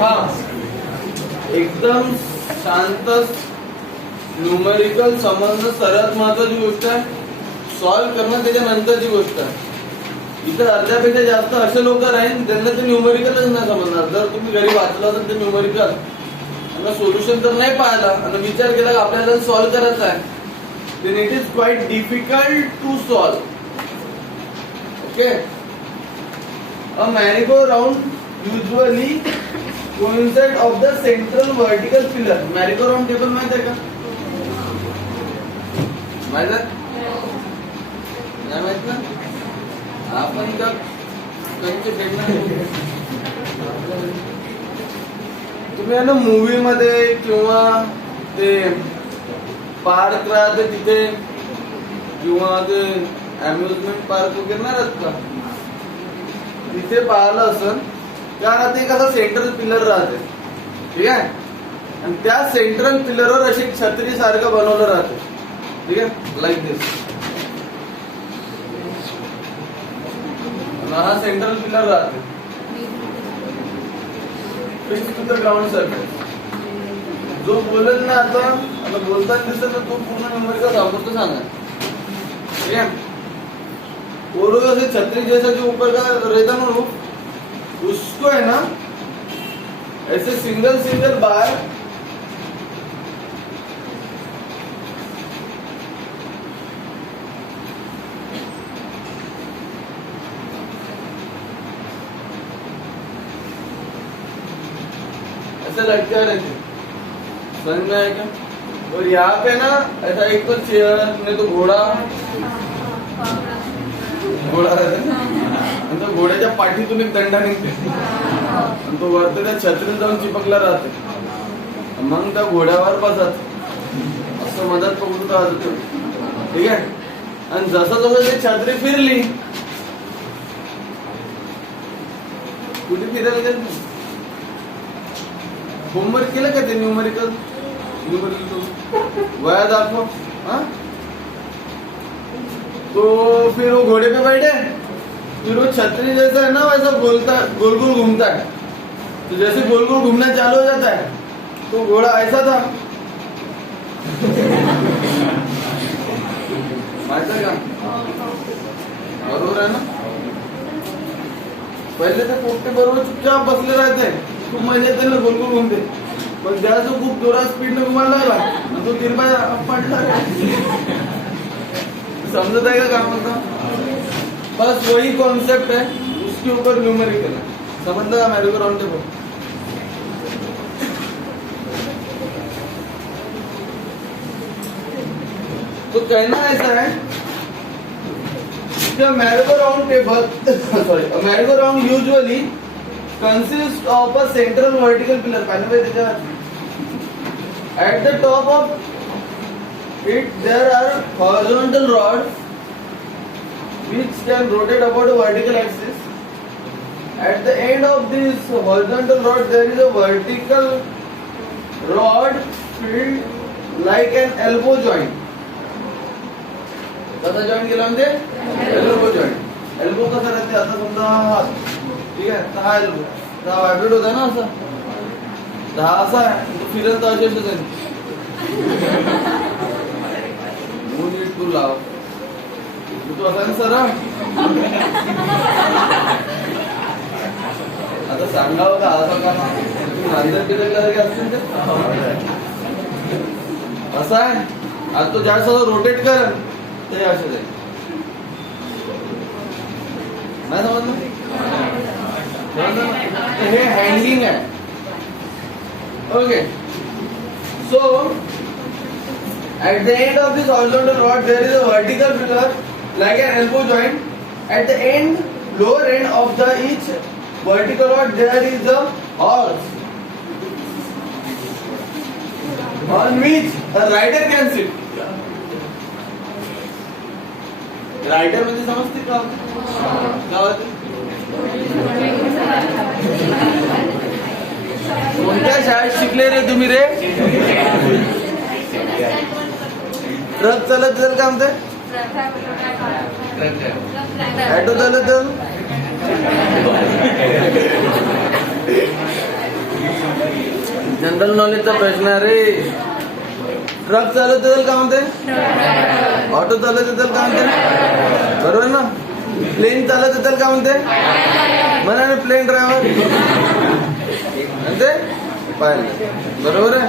हा एकदम शांत न्यूमेरिकल समजणं सर्वात महत्वाची गोष्ट आहे. सॉल्व्ह करणं त्याच्यानंतरची गोष्ट आहे. इतर अर्ध्यापेक्षा जास्त असे लोक राहील त्यांना ते न्यूमेरिकलच नाही समजणार. जर तुम्ही घरी वाचलं तर ते न्यूमेरिकल सोल्युशन तर नाही पाहिला आणि विचार केला की आपल्याला सॉल्व्ह करायचं आहे, then it is quite difficult to solve. Okay, a merry-go-round usually coincides of the central vertical pillar. merry-go-round table माहित आहे का? माहित आहे? नाही माहित ना? आपण का कंचे फेकणार? तुम्ही ना मूवी मध्ये किंवा ते पार्क राहते तिथे किंवा ते अम्युजमेंट पार्क वगैरे नाही राहत का, तिथे पाहिलं असं त्या राहते एक असा सेंट्रल पिलर राहते. ठीक आहे, आणि त्या सेंट्रल पिलरवर अशी छत्री सारखं बनवलं राहते. ठीक आहे, लाईक दिस. हा सेंट्रल पिलर राहते ग्राउंड सरफेस. जो बोलेल ना आता बोलताना दिसत ना तो पूर्ण न्यूमेरिकल सांगतो सांगा. ठीक है, वो लोग ऐसे छतरी जैसा जो ऊपर का रहता ना रूफ, उसको है ना ऐसे सिंगल सिंगल बार ऐसे लटका रहते. समझ में आएगा? और यहाँ पे ना ऐसा एक तो चेयर नहीं तो घोड़ा रहता है, तो घोड्याच्या पाठीतून एक दंडा निघते आणि तो वरती त्या छत्रीत जाऊन चिपकला राहते. मग त्या घोड्यावर बसत असं मदत पकडून राहत. ठीक आहे, आणि जसं जसं ते छत्री फिरली कुठे फिरायला गेली. होमवर्क केलं का ते न्यूमेरिकल वया दाखो. हाँ, तो फिर वो घोड़े पे बैठे, फिर वो छतरी जैसा है ना वैसा गोलता गोल गोल घूमता है. तो जैसे गोल गोल घूमना चालू हो जाता है तो घोड़ा ऐसा था. माहित आहे का? बरोबर आहे ना. पहिले ते पोपटे बरोबर चुपचाप बसले राहते, खूप मजा येते ना, गोल गोल घूमते. पण ज्या जो खूप जोरात स्पीड न घुमायला लागला तो तिरपा पडला. समजत आहे का काय म्हणतो? बस वही कॉन्सेप्ट है, उसके ऊपर न्यूमेरिकल है. समझ का मेरे को राउंड टेबल. तो कहना ऐसा है कि merry-go-round table, sorry, a merry-go-round usually consists of a central vertical pillar. At the top of it there are horizontal rods which can rotate about a vertical axis. At the end of this horizontal rod there is a vertical rod filled like an elbow joint. कसा joint केला म्हणजे elbow joint. Elbow कसा राहते आता समजा हात. ठीक आहे, तर हा एल्बो हा व्हायब्रेट होता ना असा, हा असा आहे तो फिरत तर असे असेच आहे. तू लाव तू असा सरळ आता सांगावं का असं का नांदर केलेलं असतील ते असं आहे. आता तो जास्त रोटेट कर ते असे जाईल. नाही समजलं? हे हँडलिंग आहे. Okay, so at the end of this horizontal rod there is a vertical pillar like an elbow joint. At the end, lower end of the each vertical rod there is a horse on which a rider can sit. Rider म्हणजे समजते का? कोणत्या शाळेत शिकले रे तुम्ही रे? Truck चालत जाईल का म्हणते? ऑटो चालत जाईल जनरल नॉलेजचा प्रश्न आहे रे. ट्रक चालवत असेल का म्हणते, ऑटो चालवत असेल का म्हणते, बरोबर ना. प्लेन चालत असेल का म्हणते, म्हणा ना प्लेन ड्रायव्हर म्हणते पायलट, बरोबर आहे.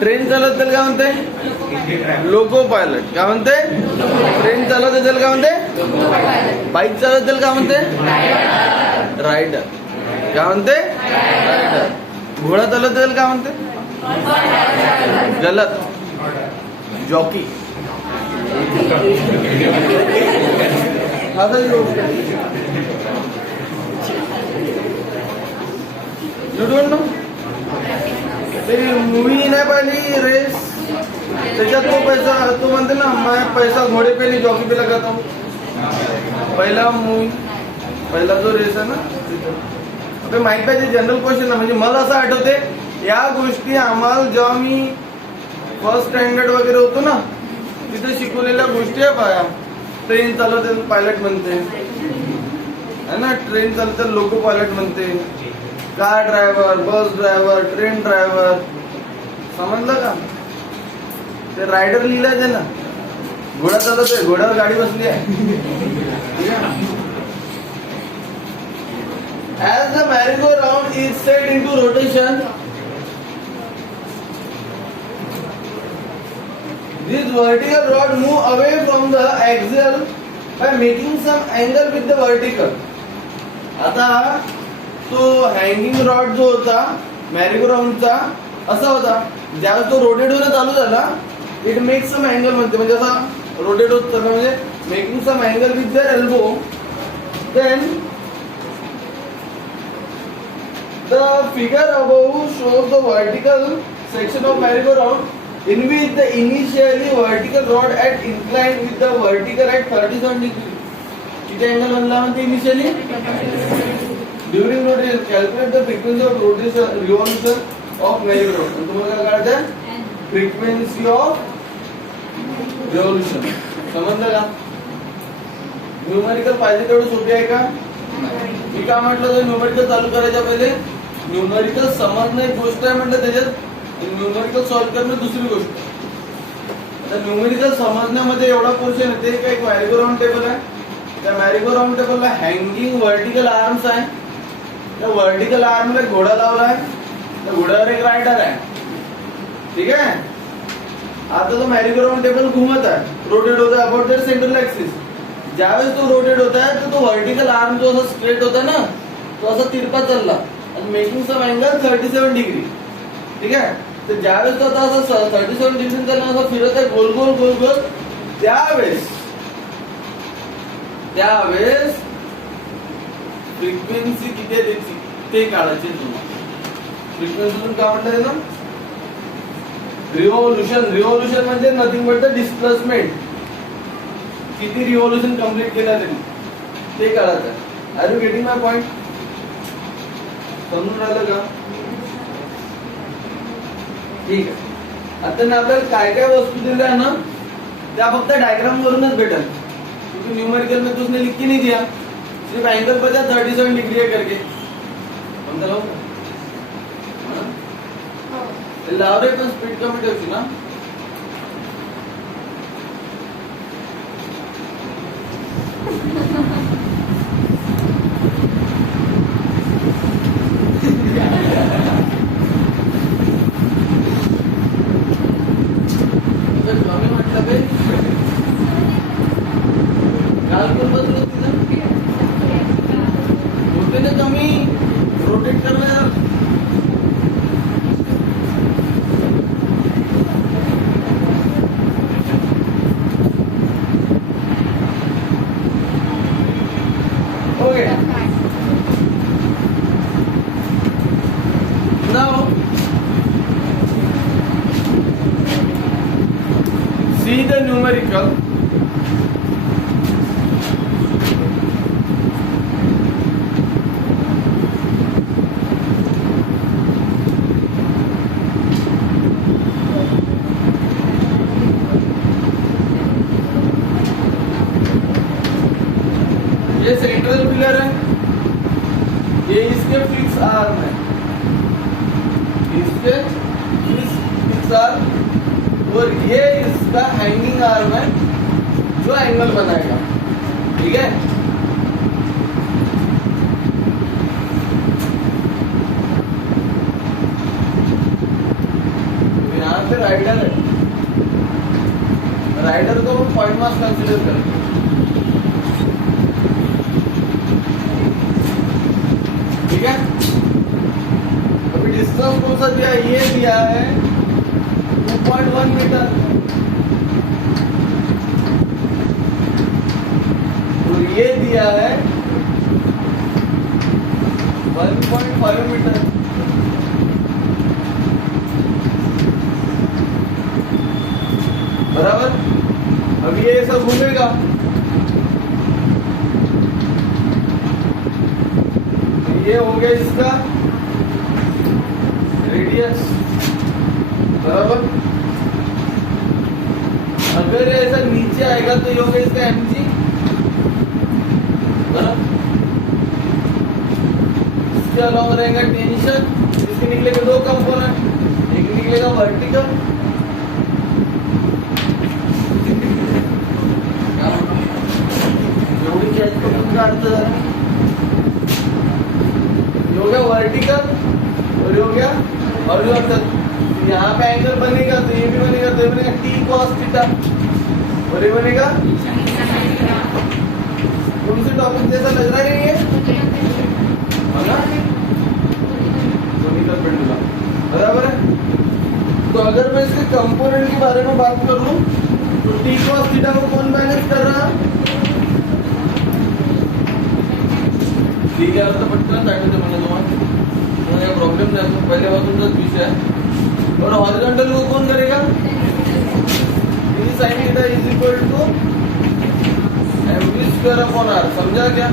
ट्रेन चालत असेल का म्हणते, लोको पायलट का म्हणते. ट्रेन चालत असेल का म्हणते, बाईक चालत असेल का म्हणते, रायडर का म्हणते, रायडर. घोडा चालत असेल का म्हणते, गलत, जॉकी. मूवी नाही पाहिली रेस, त्याच्यात तो पैसा, तो म्हणते ना मैं पैसा घोडे पे नहीं जॉकी पे लगाता हूँ. पहिला मूवी, पहिला जो रेस आहे ना, माहित पाहिजे जनरल क्वेश्चन ना. म्हणजे मला असं आठवते या गोष्टी आम्हाला जेव्हा मी फर्स्ट स्टँडर्ड वगैरे होतो ना, तिथे शिकवलेल्या गोष्टी आहे पाया. ट्रेन चालवते पायलट म्हणते है ना, ट्रेन चालवते लोको पायलट म्हणते, car driver, bus driver, train driver. समजलं का. ते रायडर लिहिलंय ते ना, घोडा चालवतोय, घोड्यावर गाडी बसली आहे. As the merry-go-round is set into rotation, this vertical rod move away from the axial by making some angle with the vertical. आता तो हँगिंग रॉड जो होता मॅरी-गो-राऊंडचा असा होता, ज्यावेळेस तो रोटेट होणं चालू झाला, इट मेक्स सम अँगल म्हणते, म्हणजे असा रोटेट होत चालला, म्हणजे making some angle with their elbow. Then the figure above shows the vertical section of merry-go-round in which the initially vertical rod at incline with the vertical at 37 degree. किती angle बनला म्हणते initially. During rotation calculate the frequency of rotation revolution of merry-go-round. तुम्हाला काय काढायचं, frequency of रिव्हॉल्यूशन. समजलं का. Numerical पाहिजे तेवढं सोपी आहे का. मी काय म्हटलं, तर न्यूमेरिकल चालू करायच्या पहिले न्यूमेरिकल समजणं एक गोष्ट आहे म्हटलं, त्याच्यात न्यूमेरिकल सॉल्व्ह करणं दुसरी गोष्ट. आता न्यूमेरिकल समजण्यामध्ये एवढा पोर्शन येते का, एक मॅरी-गो-राऊंड टेबल आहे, त्या मॅरी-गो-राऊंड टेबलला हँगिंग व्हर्टिकल आर्म्स आहे, त्या व्हर्टिकल आर्मला घोडा लावला आहे, त्या घोड्यावर एक रायडर आहे. ठीक आहे. आता तो मॅरी-गो-राऊंड टेबल घुमत आहे, रोटेट होत आहे अबाउट देअर सेंट्रल ऍक्सिस. ज्यावेळेस तो रोटेट होत आहे तर तो व्हर्टिकल आर्म जो असा स्ट्रेट होता ना, तो असा तिरपा चालला आणि मेकिंग सम अँगल 37 डिग्री. ठीक आहे. तर ज्यावेळेस तो आता असं 37 डिग्री चालला असं फिरत आहे गोल गोल गोल गोल, त्यावेळेस फ्रिक्वेन्सी किती आहे त्याची ते काढायचे तुम्हाला. फ्रिक्वेन्सी काय म्हटलं ना, रिव्हॉल्यूशन. रिव्हॉल्यूशन म्हणजे नथिंग बट द डिस्प्लेसमेंट. किती रिव्हॉल्यूशन कम्प्लीट केला त्यांनी ते काढायचं. Are you getting my point. समजून राहिलं का. ठीक आहे. आता ना आपल्याला काय काय वस्तू दिल्या आहे ना, त्या फक्त डायग्राम वरूनच भेटेल, क्योंकि न्यूमेरिकल में तो उसने लिख के नहीं दिया, सिर्फ एंगल बचा 37 डिग्री है करके. समझ लो. लाव रे पण स्पीड कमी ठेवची ना. कमी रोटेट करणार. Okay. Now see the numerical. ये सेंट्रल पिलर है, ये इसके फिक्स आर्म है, इसके फिक्स आर्म, और ये इसका हैंगिंग आर्म है जो एंगल बनाएगा। ठीक है, यहाँ पे राइडर है, राइडर को हम पॉइंट मास कंसीडर करेंगे। ठीक है, अभी डिस्टेंस कौन सा दिया, ये दिया है 2.1 मीटर, और ये दिया है 1.5 मीटर। बराबर, अब ये सब घूमेगा, ये हो गया इसका रेडियस। बराबर, अगर ऐसा नीचे आएगा तो ये हो गया इसका mg। बराबर, इसके अलावा रहेगा टेंशन, इसके निकलेगा दो कंपोनेंट, एक निकलेगा वर्टिकल, हो गया वर्टिकल और हो गया हॉरिजॉन्टल। यहाँ पे एंगल बनेगा तो ये भी बनेगा, तो ये बनेगा t cos थीटा, और ये बनेगा कौन से टॉपिक जैसा लग रहा है ये, कोनिकल पेंडुलम। बराबर है, तो अगर मैं इसके कंपोनेंट के बारे में बात करूं तो t cos थीटा को कौन बैलेंस कर रहा है, ठीक है, आता पटकन टाइटल मैंने तुम्हारा प्रॉब्लम नहीं है, पहले बात तुमचा विषय है। और हॉरिजॉन्टल को कौन करेगा, sin theta is equal to mv square upon r। समझा क्या,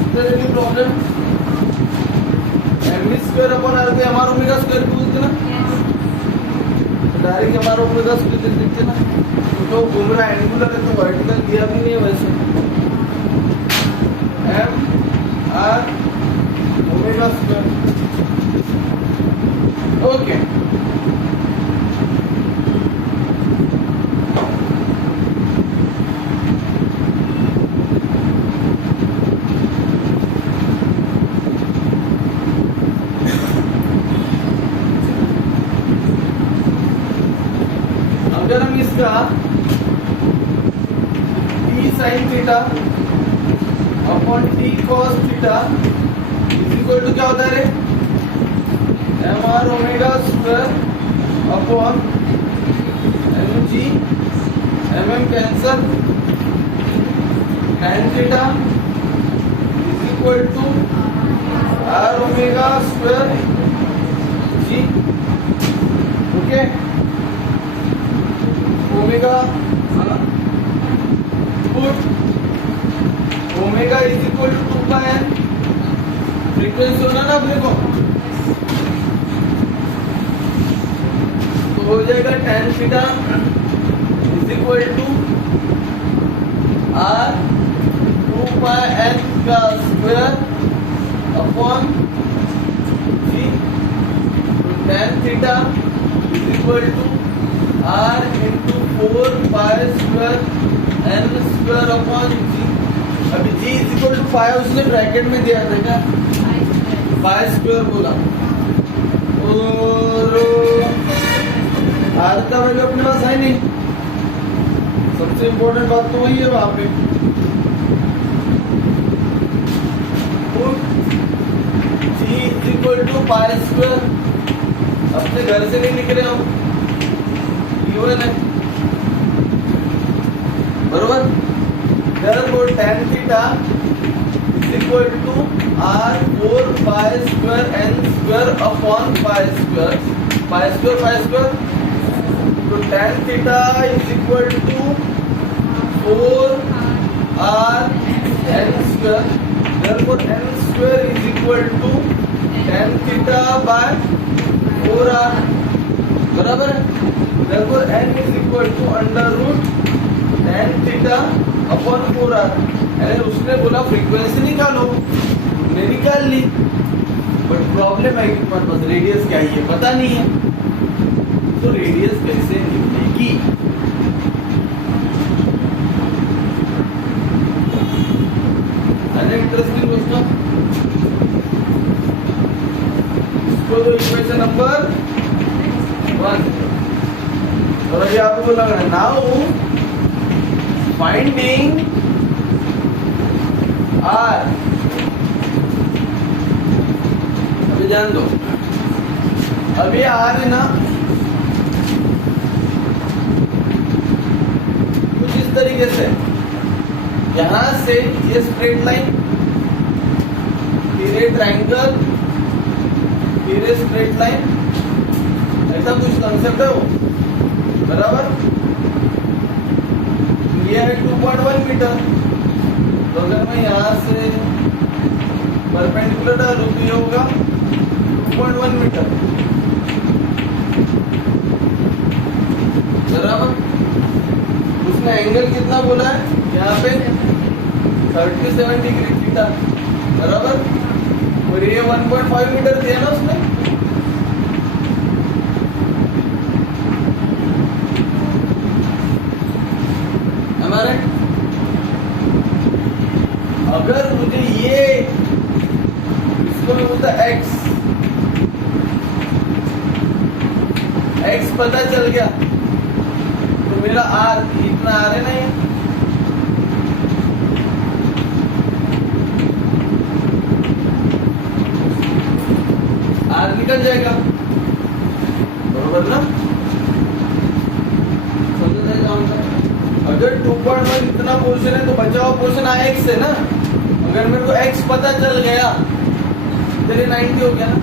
इसमें कोई problem, mv square upon r को हमारा ओमेगा स्क्वायर बोलते ना, डायरेक्ट हमारा ओमेगा स्क्वायर लिखते ना, तो घूम रहा एंगुलर है तो वर्टिकल दिया भी नहीं है वैसे, m r omega square. Okay, अगर हम इसका t sin theta upon t cos theta is equal to क्या होता है रे, mr omega square upon mg, mm cancel, tan theta is equal to r omega square g। Okay, omega put omega is equal to 2 pi n, frequency होना ना अपने को, तो हो जाएगा tan theta is equal to r 2 pi n का square upon g, तो tan theta is equal to r into 4 pi square n square upon g। अभी g is equal to pi उसने ब्रैकेट में दिया था क्या, पाई स्क्वायर बोला, और r का वैल्यू अपने पास है नहीं, सबसे इम्पोर्टेंट बात तो वही है वहां पे, g is equal to pi square, अपने घर से नहीं निकले हम, है बरोबर। therefore tan theta is equal to r 4 pi square n square upon pi square, तो tan theta is equal to 4 r n square, therefore n square is equal to tan theta by 4r। बराबर है, therefore n is equal to under root tan theta upon 4r। उसने बोला frequency निकालो, तुमने निकाल ली, but problem है कि तुम्हारे पास रेडियस क्या है ये पता नहीं है, तो रेडियस कैसे निकलेगी? इंटरेस्टिंग दोस्तों, इसको तो इक्वेशन नंबर 1 और अभी आपको बोला नाउ फाइंडिंग आर। अभी जान दो, अभी आर है ना कुछ इस तरीके से, यहां से ये स्ट्रेट लाइन, फिर ये ट्रायंगल, फिर ये स्ट्रेट लाइन, ऐसा कुछ कंसेप्ट है वो, बराबर। ये है 2.1 मीटर, तो अगर मैं यहां से परपेंडिकुलर डालूं तो ये होगा 2.1 मीटर, बराबर। उसने एंगल कितना बोला है यहाँ पे 37 डिग्री थीटा, बराबर। और ये 1.5 मीटर दिया ना उसने, हमारे। अगर मुझे ये, इसको मैं बोलता एक्स पता चल गया तो मेरा आर इतना आर है नहीं, आर निकल जाएगा, बरोबर ना? समझ जाएगा। अगर 2.1 इतना पोर्शन है तो बचा हुआ पोर्शन एक्स है ना, अगर मेरे को एक्स पता चल गया तो ये 90 हो गया ना।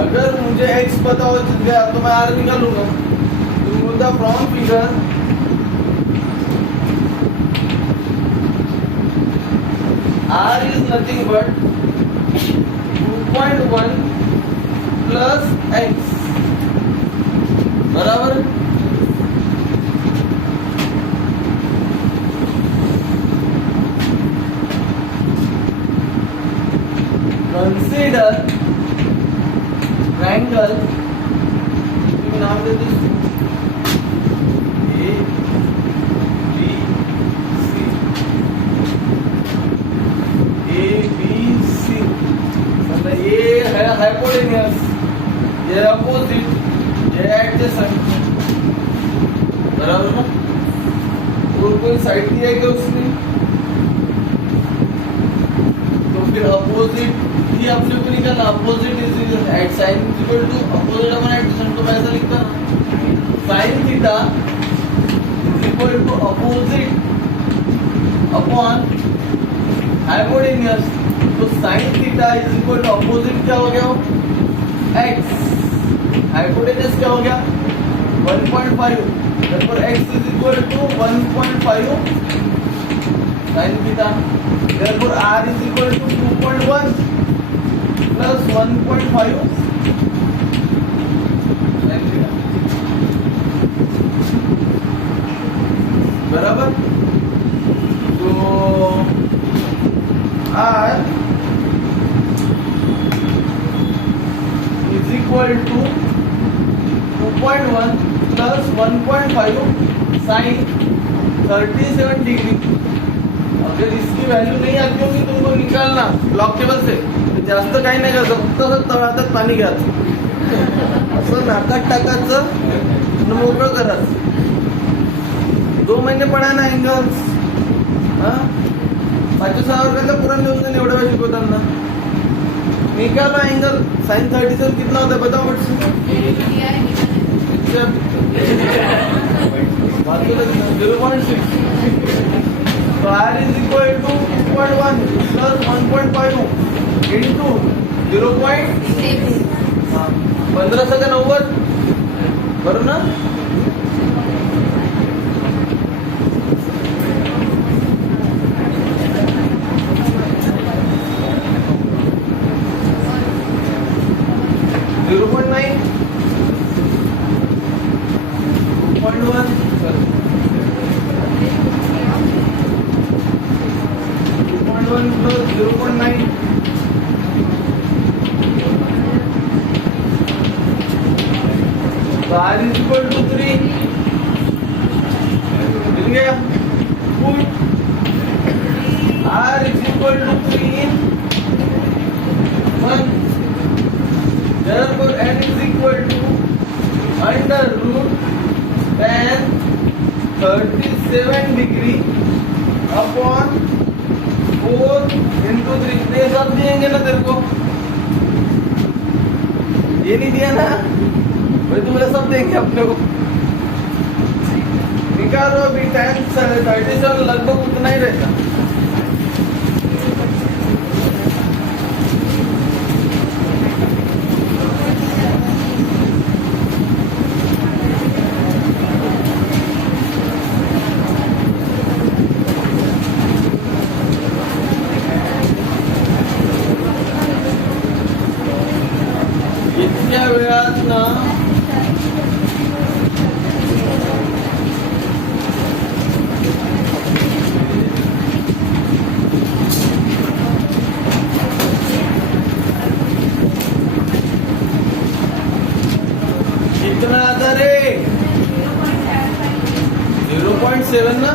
अगर मुझे एक्स पता हो चल गया तो मैं आर निकालूंगा, तो बोलता from figure R is nothing but 2.1 plus x, बराबर। Consider triangle, नाम दे दीजिए A, B, C, A, B, C, मतलब ये है हाइपोटेन्यूस, ये अपोजिट, ये एडजेसेंट, बराबर ना। और कोई साइड दिया है क्या उसने, तो फिर अपोजिट ही आपने को निकालना, opposite is at sine equal to opposite upon adjacent, तो ऐसा लिखता ना sine theta is equal to opposite upon hypotenuse, तो sine theta is equal to opposite क्या हो गया, एक्स, हाइपोटेन्यूस क्या हो गया 1.5, therefore x is equal to 1.5 sin theta, therefore r is equal to 2.1 plus 1.5 sin theta, बराबर। तो r is equal to 2.1 plus 1.5 sin 37 degree. अगर इसकी value नहीं आती होगी तुमको निकालना ब्लॉक टेबल से, तो जास्त काही नाही करायचं, फक्त तळातच पाणी घ्यायचं, असं नाकात टाकायचं, मोकळं करायचं। 2 महिने पडा ना एंगल्स, हाँ 5-6 वर्गाचा पुराण देऊन जाईल एवढा वेळ शिकवताना। निकाला एंगल साइन 37 कितना होता है बताओ मुझसे, 0.6, तो R is equal to 2.1 plus 1.5 into 0.6, 15 का 90, बरोबर ना। 1 plus 0.9. So R is equal to 3. Mill Gaya? Put R is equal to 3 in 1. Therefore N is equal to under root tan 37 degree upon 4 into 3. ये सब दिएंगे ना तेरे को? ये नहीं दिया ना? भाई तुम्हें सब देंगे अपने को. निकालो अभी tan 37 लगभग उतना ही रहता. इतक्या वेळात ना कितना आता रे 0.7 ना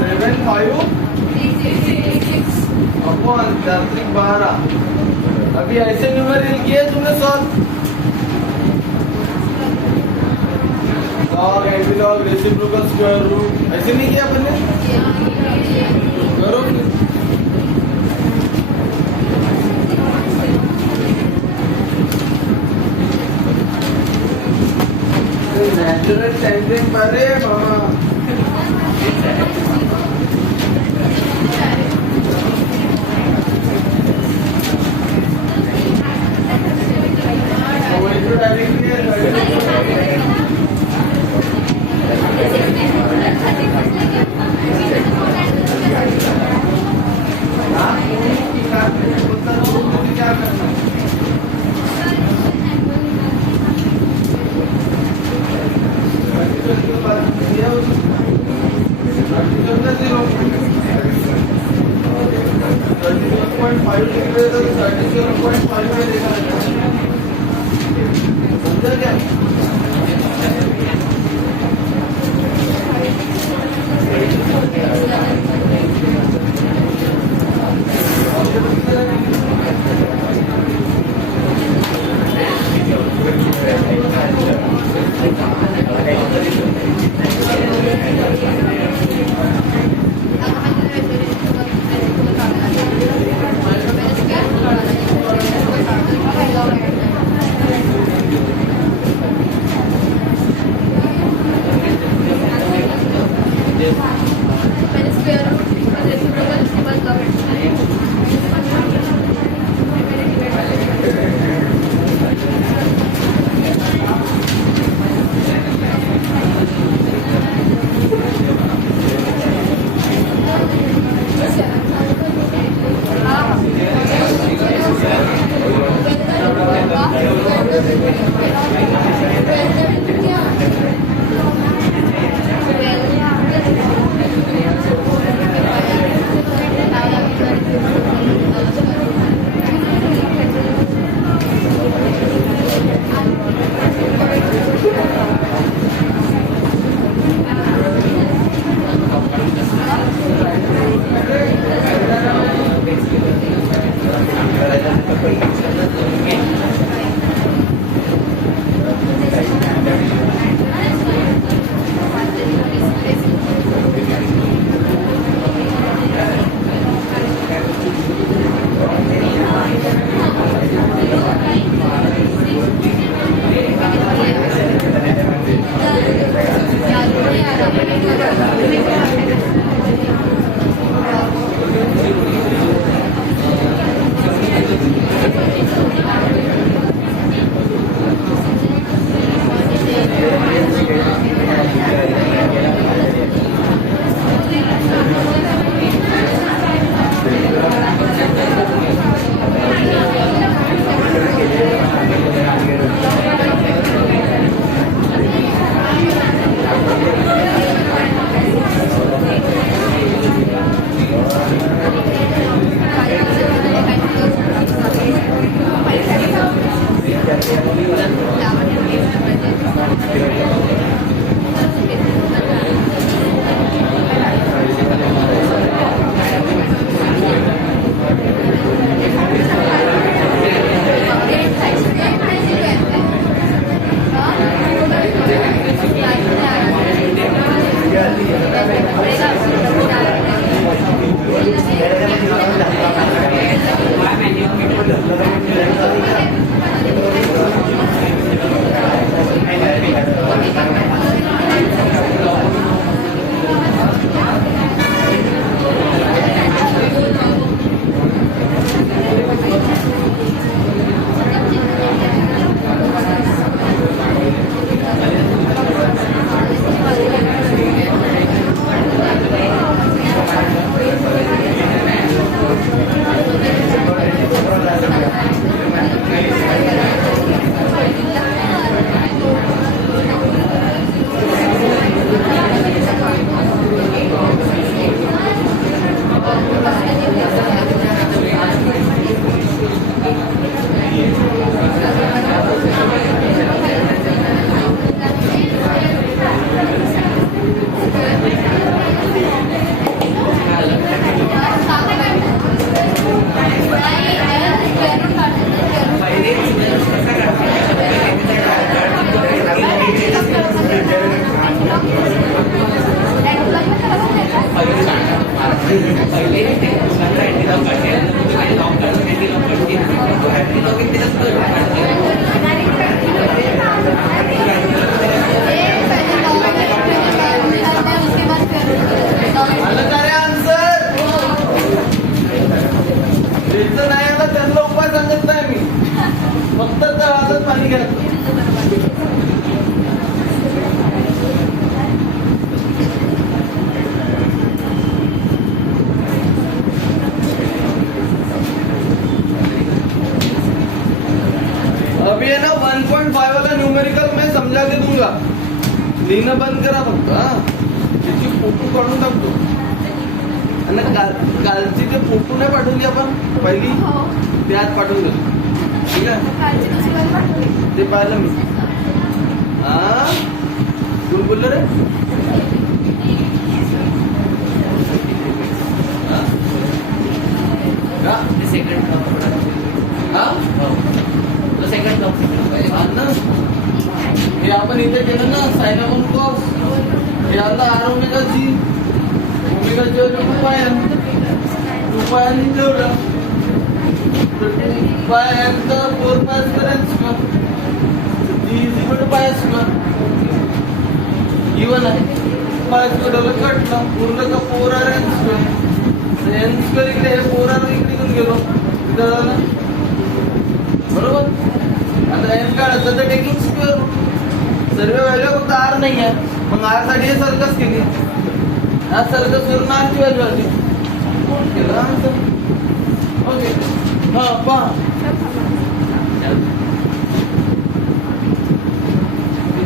7.5 अपॉन 4/12. अभी ऐसे न्यूमेरिकल किए तुमने solve. Log antilog reciprocal square root ऐसे नहीं किया अपने. करो नेचुरल टेंशन परे मामा. पहिले दुकानचा हँडी लॉक काढते पहिले लॉक काढून हँडी लॉक काढते हँडी लॉक आलं का रे आन्सर? त्याचं नाही आलं त्यांना उपाय सांगत नाही मी, फक्त तळातच पाणी घ्यायचं. अभी है ना 1.5 वाला न्यूमेरिकल मैं समझा के दूंगा, लिहिणं बंद करा फक्त. त्याची फोटो काढून टाकतो आणि कालची ते फोटो नाही पाठवली आपण पहिली, ते आज पाठवून देतो. ठीक आहे, ते पाहिलं मी. हा कोण बोललं रे? का सेकंड हा सेकंड हे आपण इथे केलं ना सायनामन कॉस, हे आता आरोग्याचा जी ओमेगाचे 2 पायाने ठेवलं तर 2 पायांचा 4 pi square g is equal to pi square even आहे. पाय स्क्वेअर कटला पूर्ण का 4r n square, N square इकडे 4r इकडे घेऊन गेलो तिथं झालं बरोबर. आता एन काढायचं तर टेकिंग स्क्वेअर रूट, सर्व व्हॅल्यू फक्त आर नाही आहे, मग आर साठी हे सर्कस केली, हा सर्कस करून आर ची व्हॅल्यू आली. केलं आन्सर. ओके हा पहा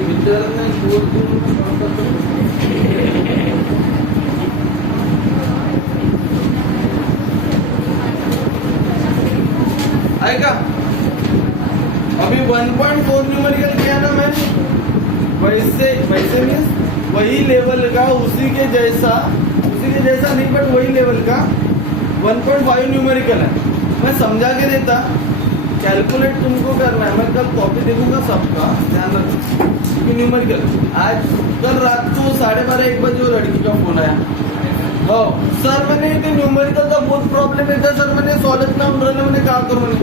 विचारत नाही ऐका. अभी 1.4 न्यूमेरिकल किया ना मैं, वैसे मीन्स वही लेवल का उसी के जैसा नहीं बट वही लेवल का 1.5 न्यूमेरिकल है. मैं समझा के देता, कैलकुलेट तुमको करना है. मैं कल कॉपी देखूंगा सबका, ध्यान रखो. न्यूमेरिकल आज कल रात को 12:30-1 बजे वो लड़की का फोन आया. हो सर मैंने इथे न्यूमेरिकल का बहुत प्रॉब्लम है सर, मैंने सॉल्व ना उन मैंने कहा करो मैंने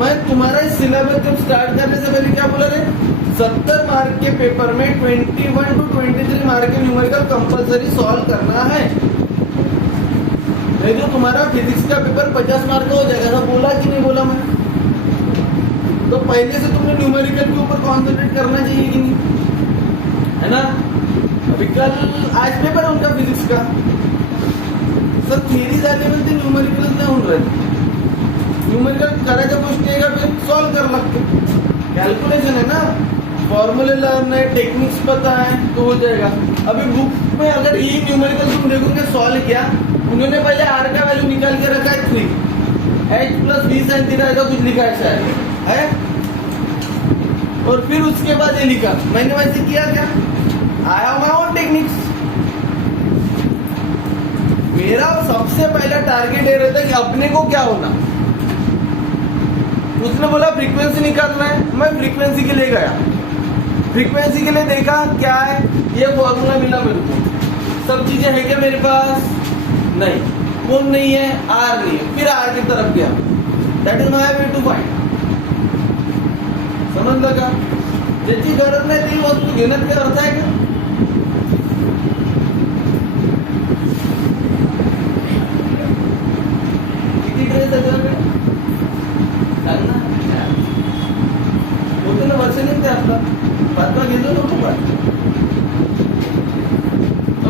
मैं तुम्हारा सिलेबस जब स्टार्ट करने से पहले क्या बोला रे, 70 मार्क के पेपर में 21 to 23 mark K numerical compulsory solve करना है, नहीं तो तुम्हारा फिजिक्स का पेपर 50 मार्क का हो जाएगा. ऐसा बोला कि नहीं बोला मैं? तो पहले से तुमने न्यूमेरिकल के ऊपर कॉन्सेंट्रेट करना चाहिए कि नहीं, है ना. अभी कल आज पेपर है उनका फिजिक्स का, सर थियरी झाली पण ते न्यूमेरिकल नाही होऊन राहिले. न्यूमेरिकल करायच्या गोष्टी आहे का फिर सॉल्व कर लागते. कैलकुलेशन है ना, फॉर्मूले लर्न है, टेक्निक्स पता है तो हो जाएगा. अभी बुक में अगर ये न्यूमेरिकल तुम देखोगे सॉल्व किया, उन्होंने पहले आर का वैल्यू निकाल के रखा है 3, h + b sin थीटा ऐसा कुछ लिखा है शायद है, और फिर उसके बाद ये लिखा. मैंने वैसे किया क्या, I have my on techniques. मेरा सबसे पहला टारगेट ये रहता है कि अपने को क्या होना. उसने बोला फ्रीक्वेंसी निकालना है, मैं फ्रीक्वेंसी के लिए गया, फ्रीक्वेंसी के लिए देखा क्या है, ये फॉर्मूला मिला मेरे को. सब चीजें है क्या मेरे पास, नहीं. कौन नहीं है, आर नहीं है, फिर आर की तरफ गया. That is my way to find. समजलं का. ज्याची गरज नाही ती वस्तू घेण्यात काही अर्थ आहे का. किती ड्रेस आहे होते ना वर्ष निघते आपला 5वा घेतो नको पण.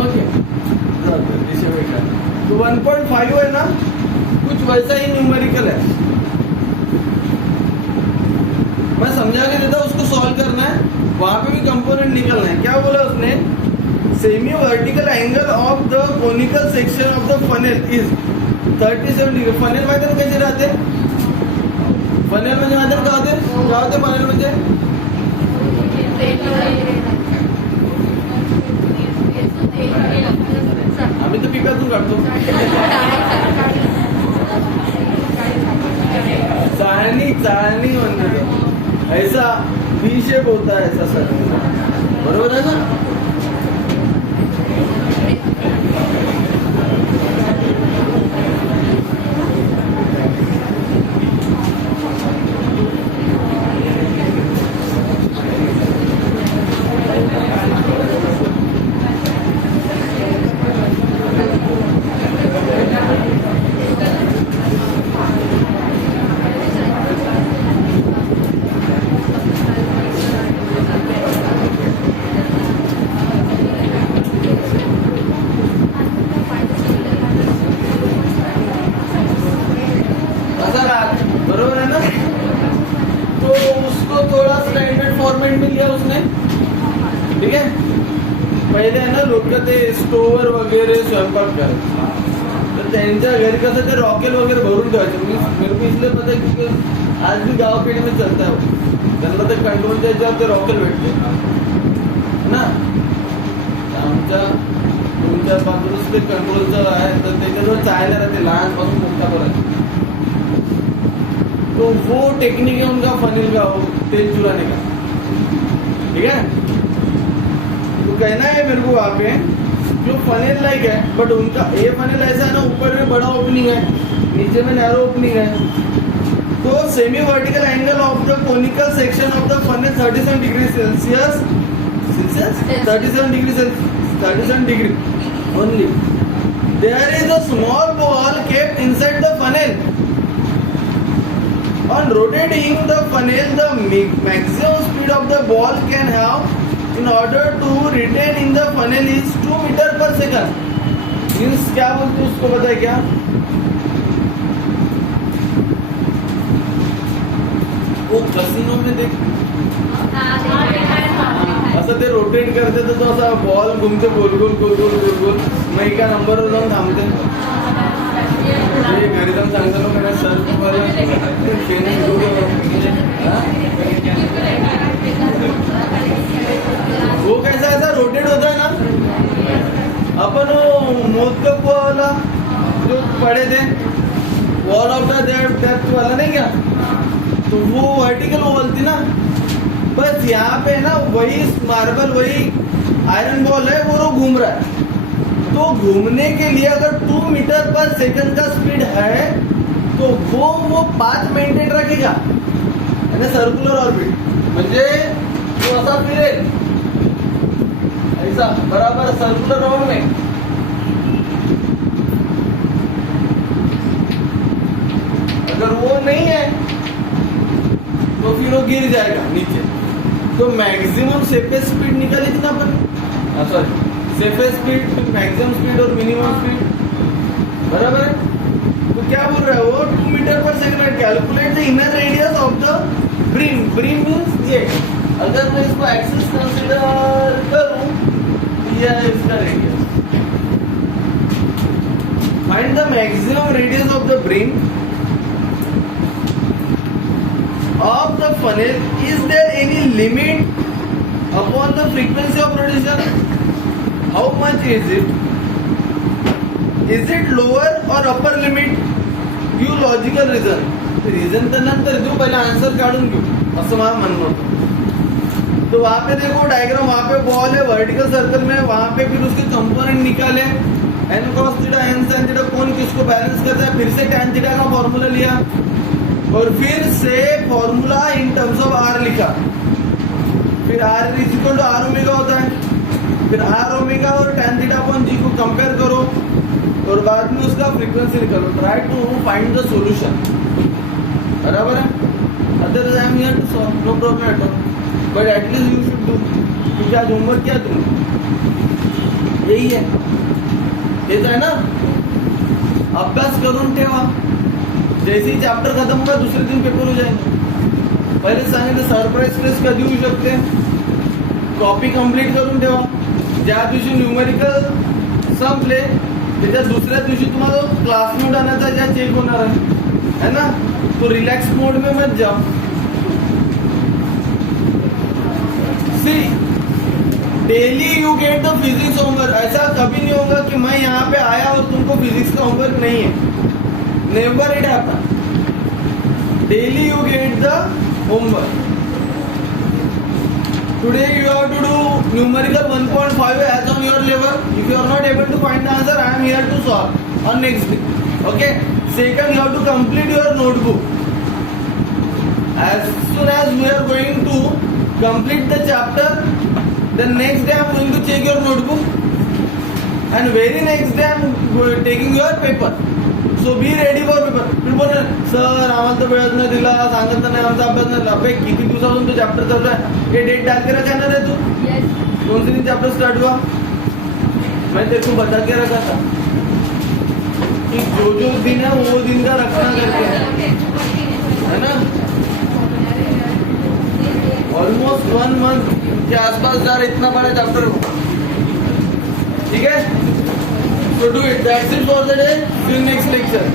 ओके तो 1.5 है ना, कुछ वैसा ही न्यूमेरिकल है. मैं समझा के देता, उसको सॉल्व करना है, वहां पे भी कंपोनेंट निकलना है. क्या बोला उसने, semi vertical angle of the conical section of the funnel is 37 degree. Funnel माहिती ना कसे राहते, फनेल म्हणजे माहिती का होते, काय होते फनेल म्हणजे, आम्ही तर पिकातून काढतो. चाळणी म्हणतो ऐसा बी शेप होता है ऐसा सर, बरोबर आहे ना. ठीक आहे. पहिले आहे ना लोक ते स्टोवर वगैरे स्वयंपाक करायचे, तर त्यांच्या घरी कसं ते रॉकेल वगैरे भरून ठेवायचे. मेरे को इसलिए पता है क्योंकि आज भी गाव पेढी में चलता है, त्यांना ते कंट्रोलच्या याच्यावर ते रॉकेल भेटते ना. आमच्या तुमच्या बाजूलाच ते कंट्रोलचं आहे, तर त्याच्याजवळ चायला राहते लहानपासून मोठ्यापर्यंत. तो वो टेक्निक है उनका फनील का, तेल चुराने का. ठीक है, तो कहना है मेरे को वहाँ पे जो फनेल लाइक है, बट उनका ये फनेल ऐसा है ना, ऊपर में बड़ा ओपनिंग है, नीचे में नैरो ओपनिंग है. तो semi vertical angle of the conical section of the funnel 37 degree Celsius 37 degree only. There is a small ball kept inside the funnel. On rotating the funnel, the maximum speed of the ball can have in order to retain in the funnel is 2 meter per second. Means क्या बोलते उसको पता है क्या? वो casino में देख असं ते रोटेट करते तर तो असा बॉल घुमते गोल गोल गोल गोल गोल गोल. मग एका नंबरवर जाऊन थांबते. घरी जाऊन सांगतो ना मला सर तुम्हाला वो कैसा ऐसा रोटेट होता है ना. अपन मोदक वाला जो पड़े थे वॉल ऑफ द डेप्थ वाला नहीं क्या, तो वो वर्टिकल वॉल थी ना. बस यहाँ पे ना वही मार्बल वही आयरन बॉल है, वो घूम रहा है. तो घूमने के लिए अगर 2 मीटर पर सेकंड का स्पीड है तो वो पाथ मेंटेन रखेगा आणि सर्क्युलर ऑर्बिट, म्हणजे तो असा फिरेल ऐसा बराबर सर्कुलर राउंड में. अगर वो नहीं है तो फिर वो गिर जाएगा नीचे. तो मैक्सिमम सेफेस्ट स्पीड निकाली थी ना अपन, sorry safest speed, maximum speed और मिनिमम स्पीड बराबर है. तो क्या बोल रहा है वो 2 मीटर पर second. Calculate the inner radius of the brim. Brim means ये, अगर मैं इसको एक्सिस कंसीडर करूं, ये है इसका radius. Find the maximum radius of the brim of the funnel. Is there any limit upon the frequency of rotation? How much is it? Is it lower or upper limit? Give logical reason. Reason तर नंतर देऊ, पहिले answer काढून घेऊ असं मला म्हणणं होतं. तो वहां पे देखो डायग्राम, वहां पे बॉल है वर्टिकल सर्कल में, वहां पे फिर उसके कंपोनेंट निकाले n cos theta n sin theta, कौन किसको बैलेंस करता है. फिर से tan थीटा का फॉर्मूला लिया और फिर से formula in terms of R लिखा. फिर R is equal to R omega होता है. फिर आर ओमेगा और tan थीटा अपॉन जी को कंपेयर करो और बाद में उसका फ्रीक्वेंसी निकालो. Try to find the solution. बराबर है. Otherwise I am here to solve, no problem at all, but at least you should do. क्योंकि आज होमवर्क क्या तुम यही है, येत आहे ना. अभ्यास करून ठेवा. जैसे ही चॅप्टर खत्म होगा दुसरे दिन पेपर हो जाएंगे. पहिले सांगितलं सरप्राईज टेस्ट कधी होऊ शकते. कॉपी कंप्लीट करून ठेवा. ज्या दिवशी न्यूमेरिकल संपले त्याच्या दुसऱ्या दिवशी तुम्हाला क्लास नोट आणायचा, ज्या चेक होणार है ना. तो रिलैक्स मोड में मत जाओ. See daily you get the physics homework. ऐसा कभी नहीं होगा कि मैं यहाँ पे आया और तुमको फिजिक्स का होमवर्क नहीं है. Never it happen. Daily you get the homework. Today you have to do numerical 1.5 as on your level. If you are not able to find the answer, I am here to solve on next day. Okay. Second, you have to complete your notebook. As soon as we are going to complete the chapter, the next day I am going to check your notebook, and very next day I am taking your paper. So be ready for paper. फिर बोल sir आम्हाला तर वेळच नाही दिला, सांगत नाही, आमचा अभ्यास नाही झाला. किती दिवसापासून तो चॅप्टर चालू आहे. ये डेट डाल के रखा ना रे तू. कौन से दिन चैप्टर स्टार्ट हुआ? मैं तेरे को बता के रखा था कि जो दिन है वो दिन का रखना करके, है ना. ऑलमोस्ट 1 मंथ के आसपास जा रहा, इतना बड़ा चैप्टर। ठीक है, so do it. That's it for the day. See you next lecture.